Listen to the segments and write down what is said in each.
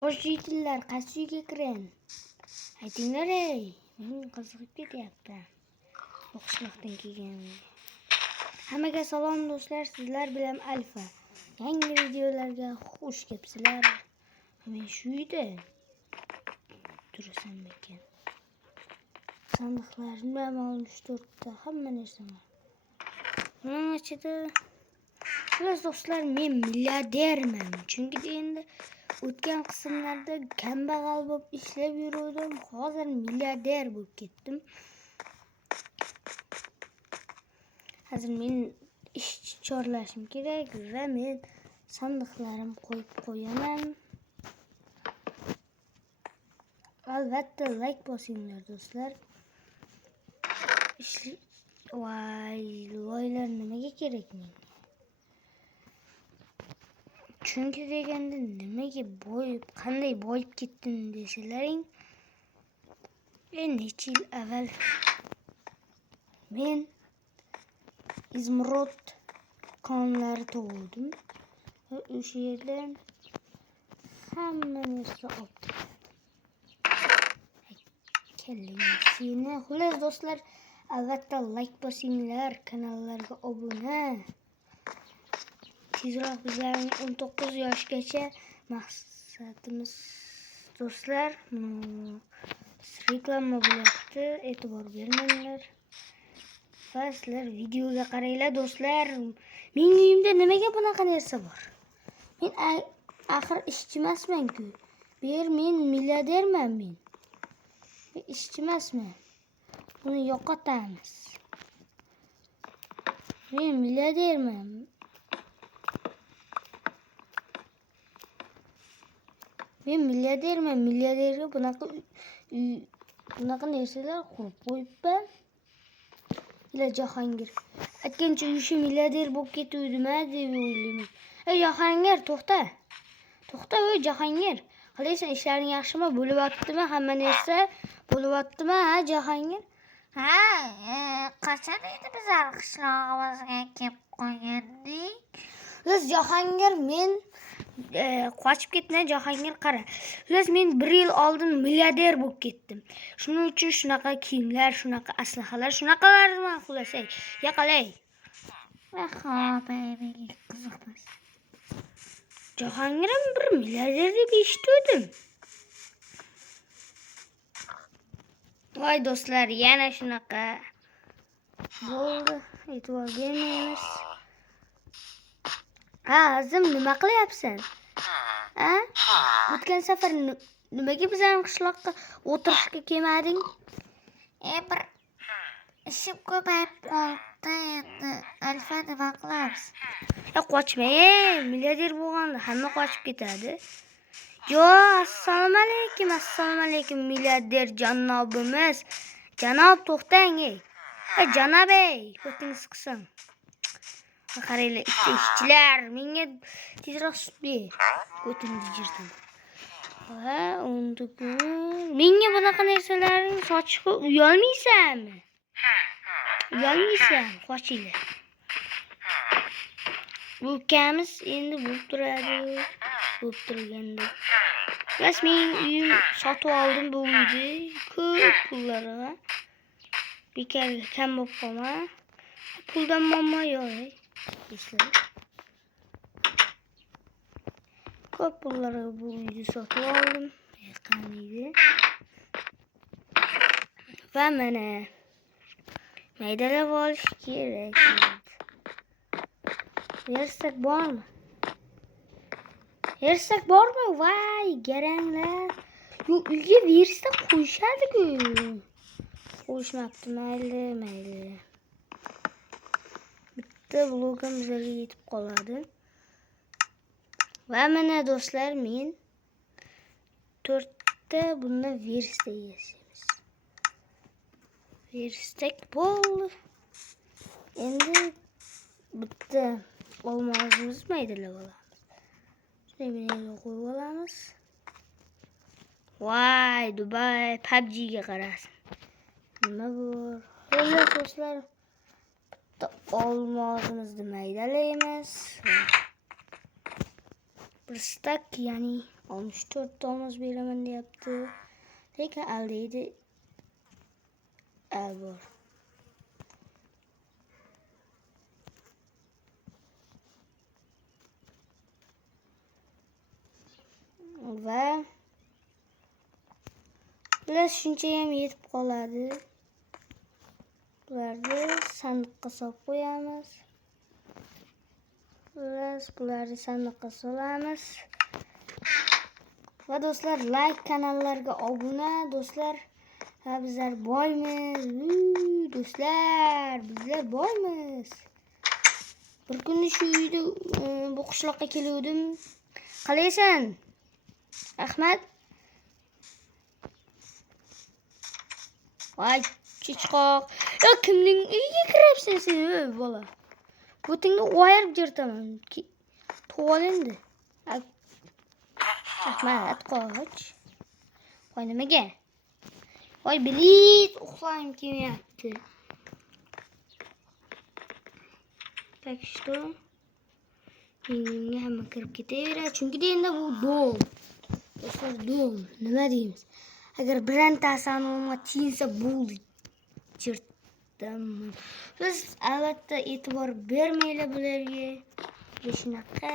Xo'sh yigitlar, qaysi uyga kiren? Aytinglar ey, men qiziqib ketyapman. Bu qishloqdan kelganimga. Hammaga salom do'stlar, sizlar bilan Alfa. Yangi videolarga xush kelibsizlar. Men shu uyda turasan ekan. Sandiqlarni ham 3-4 ta hamma narsa bor. Bunun ichida Xullas do'stlar, men milliarderman. Chunki endi o'tgan qismlarda kambag'al bo'lib ishlab yuruvdim. Hozir milliarder bo'lib ketdim. Hozir men ish chorlashim kerak va men sandiqlarim qo'yib qo'yaman. Albatta like bosinglar do'stlar. Voy, loylar nimaga kerak menga? Chunki deganda nimaga qanday boyib ketdim desalaring, necha yil avval men Izmirod konlari tug'ildim va o'sha yerdan hamma narsa oldim. Kelingizini, xullas do'stlar, albatta like bosinglar, kanallarga obuna. Tezroq bizlarning 19 yoshgacha maqsadimiz do'stlar. Reklama bo'lyapti, e'tibor bermanglar. Va sizlar videoga qaranglar do'stlar. Mening uyimda nimaga bunaqa narsa bor? Men axir ishchi emasman-ku. Men milliarderman men. Ishchi emasman. Buni yo'qotamiz. Men milliarderman. Men milliarderman. Milliarderga bunaqa narsalar qurib qo'yibman. Ila Jahongir aytgancha o'sha milliarder bo'lib ketuvdim-a deb o'ylayman. Ey Jahongir, to'xta. To'xta, ey Jahongir. Qalaysan, ishlaring yaxshimi? Bo'lyaptimi? Hamma narsa bo'lyaptimi, ha Jahongir? Ha, qachon edi bizlar qishlog'imizga kelib qolgandik? Biz Jahongir, men qochib ketdim, Jahongir qara. Biz men 1 yil oldin milliarder bo'lib ketdim. Shuning uchun shunaqa kiyimlar, shunaqa aslahalar, shunaqalarni xullas yaqalay. Xo'p, menga qiziqmas. Jahongir ham 1 milliarder deb eshitdim. Voy do'stlar, yana shunaqa bo'ldi. E'tibor bermaymiz. Azim, nima qilyapsan? Ha? O'tgan safar nimaga bizning qishloqqa o'tirishga kelmading? Bir ishim ko'payib qoldi endi. Alfa nima qilamiz? Qochma, milliarder bo'lganda hamma qochib ketadi. Yo, assalomu alaykum milliarder janobimiz. Janob, to'xtang ey. Janob ey, ko'tingiz qising. Qaranglar, ishchilar, menga tezroq sut ber. Ko'timni jirdim. Va unda menga bunaqa narsalarni sochishga uyalmaysanmi? Uyalmaysan, qochinglar. Bu ukamiz endi bo'lib turadi. Bo'lib turganda. Bas men uyim sotib oldim bu uyni. Ko'p pullarga. Bekarga kam bo'lib qolma. Puldan muammo yo'q. Eslang. Ko'p pullarga bu uyni sotib oldim. Qaniydi. Va mana maydalab olish kerak. Versak bormi? Versak bormi? Voy, garanglar. Uyga versak qo'yishadi-ku. Qo'yishmabdi, mayli. Bitta blogim bizlarga yetib qoladi. Va mana do'stlar, men 4 ta bundan versak yasaymiz. Versak bo'ldi. Endi bitta olmozimiz maydalab olamiz. Shunday qo'yib olamiz. Voy, Dubai PUBG'ga qarasin. Nima bor? Xullas do'stlar, bitta olmozimizni maydalaymiz. Bir stak, ya'ni 64 olmos beraman deyapti. Lekin aldaydi. Bor. Va bular shuncha ham yetib qoladi. Bularni sandiqqa solib qo'yamiz. Bularni sandiqqa solamiz. Va do'stlar, like, kanallarga obuna do'stlar. Ha, bizlar boymiz. Do'stlar, bizlar boymiz. Bir kuni shu uyda bu qishloqqa kelgandim. Qalaysan? Ahmad. Voy, chichqoq. Yo, kimning uyiga kiribsan sen, bola? Bo'tingni o'yarib jirtaman. To'g'ol endi. Ahmad, qoch. Voy, nimaga? Voy, bilit, uxlayim kelyapti. Так что menga hamma kirib ketaveradi. Chunki endi bu dom. Do'stlar, dom. Nima deymiz? Agar birantasi anoma tiyinsa bo'ldi. Chirtdim. Biz albatta e'tibor bermaylar bularga. Shunaqa.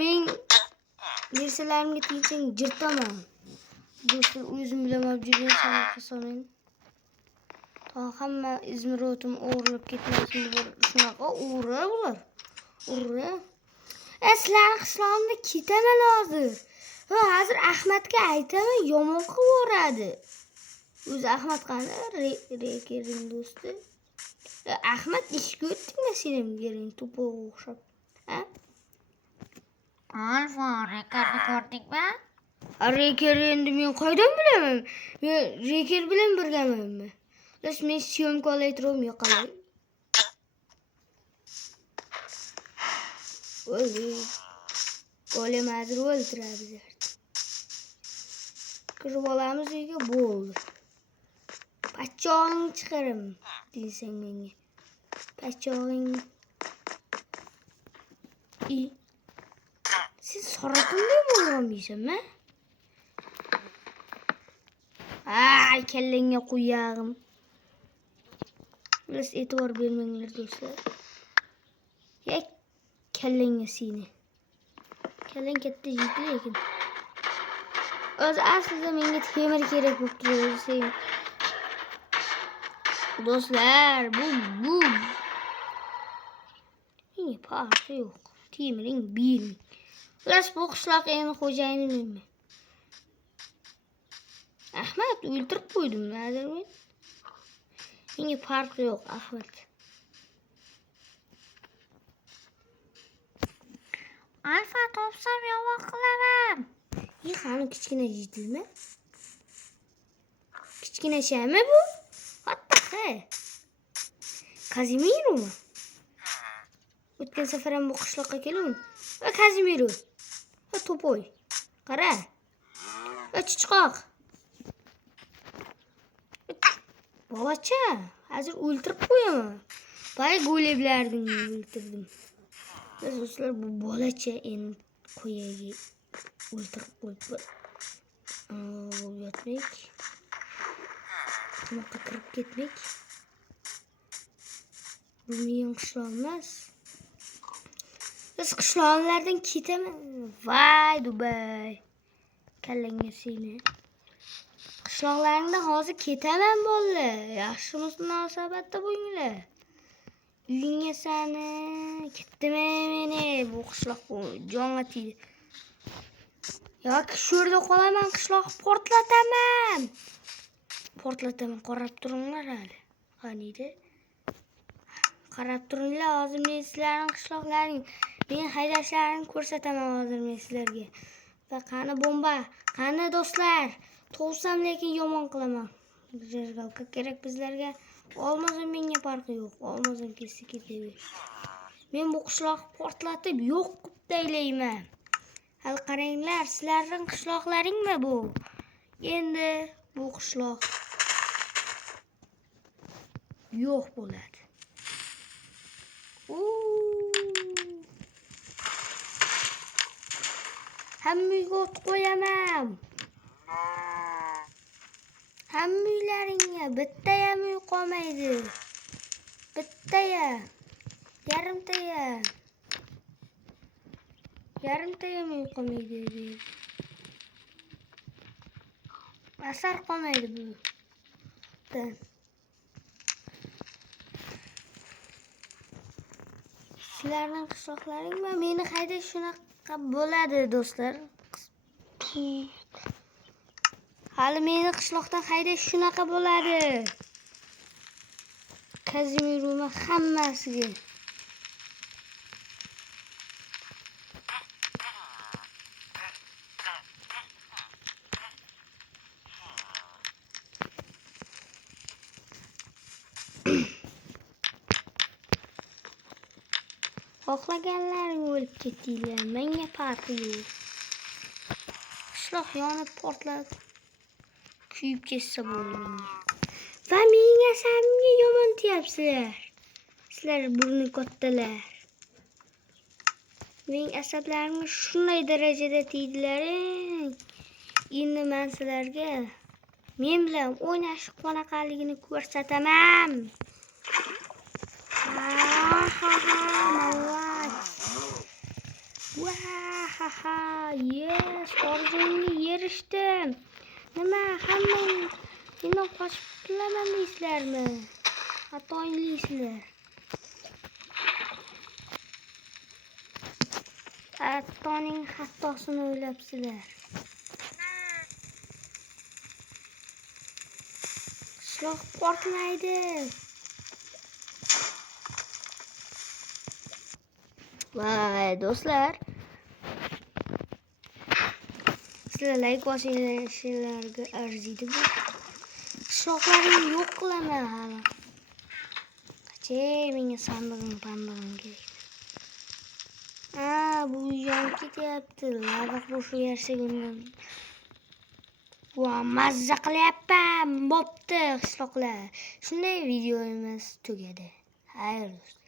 Men nersalarimga tegsang jirtaman. Do'stlar, o'zim bilan olib жүрген sanaqqa so'rayin. Hamma izmirotim o'g'irlab ketmasin deb shunaqa o'g'ri bular. O'g'ri. Sizlarning qishlog'imda ketaman hozir. Va hozir Ahmadga aytaman, yomon qilib o'radi. O'zi Ahmad qani? Rekering do'sti. Ahmad ishga o'tdingmi sen ham gering to'poq o'xshab? Ha? Alfa, rekorni ko'rdingmi? Reker endi men qaydan bilaman? Men reker bilan birgamanmi? Biz men syomka olay turib yo'qolay. O'lamadir o'ltiradi bizlar. Kirib olamiz uyga bo'ldi. Pachog'ing chiqarim deysang menga. Pachog'ing. Siz so'ratimda bo'lmaysanmi? Ay, kellangga qo'yag'im. Biz e'tibor bermanglar do'stlar. Kellangga seni. Kellang katta yigit lekin. O'zi aslida menga temir kerak bo'lib turibdi. Do'stlar, bu. Menga farqi yo'q. Temiring bering. Biz bu qishloq endi xo'jayinimmi? Ahmad o'ltirib qo'ydim hozir men. Menga farqi yo'q, Ahmad. Alfa, topsam yomon qilaman. Qani kichkina yigitmi? Kichkina shami bu? Hatta. Kazimiro'mi? O'tgan safar ham bu qishloqqa keldim. Va Kazimiro. Va to'poy. Qara. Va chichqoq. Bolacha, hozir o'ltirib qo'yaman. Bay go'leblarni o'ltirdim. Do'stlar, bu bolacha endi qo'yaga o'ltirib qo'yibdi. Bu yotmak. Bunaqa kirib ketmak. Bu mening qishlog'im emas. Biz qishloqlardan ketaman. Voy, Dubay. Kallangga seni. Qishloqlaringdan hozir ketaman bolalar. Yaxshi munosabatda bo'linglar. Uyingga sani ketdimi meni bu qishloq jonga tegdi. Yoki shu yerda qolaman, qishloqni portlataman. Qarab turinglar hali. Qaniydi? Qarab turinglar, hozir men sizlarning qishloqlaring, men haydashlarini ko'rsataman hozir men sizlarga. Va qani bomba, qani do'stlar, tug'sam lekin yomon qilaman. Jirgalka kerak bizlarga. Olmazam menga farqi yo'q. Olmazam ketsa ketaver. Men bu qishloqni portlatib yo'q qilib taylayman. Hal qaranglar, sizlarning qishloqlaringmi bu? Endi bu qishloq yo'q bo'ladi. Hamma uyga o't qo'yaman. Hamma uylaringga bittayam uy qolmaydi. Bittayam. Yarimtayam uy qolmaydi. Asar qolmaydi bu. Sizlarning qishloqlaring va meni hayda shunaqa bo'ladi do'stlar. Hali meni qishloqdan haydash shunaqa bo'ladi. Kazimiruma hammasiga. Xohlaganlaring o'lib ketinglar, menga farqi yo'q. Qishloq yonib portlab kuyib ketsa bo'ldi. Va mening asabimga yomon tiyapsizlar. Sizlar burni kattalar. Mening asablarimga shunday darajada tegdilar. Endi men sizlarga men bilan o'ynash qanaqaligini ko'rsataman. Yes, orzumga erishdim. Nima, hammang mendan qochib qutulaman deysizlarmi? Xatoinglisizlar. Xatoning xatosini o'ylabsizlar. Qishloq portlaydi. Vay do'stlar, sizlar like bosinglarga arziydi bu. Qishloqlaringni yo'q qilaman hali. Qachey menga sandig'im kerak. Bu yonib ketyapti. Lavaq bo'shaversak undan. Mazza qilyapman. Bo'pti qishloqlar. Shunday videomiz tugadi. Xayr do'stlar.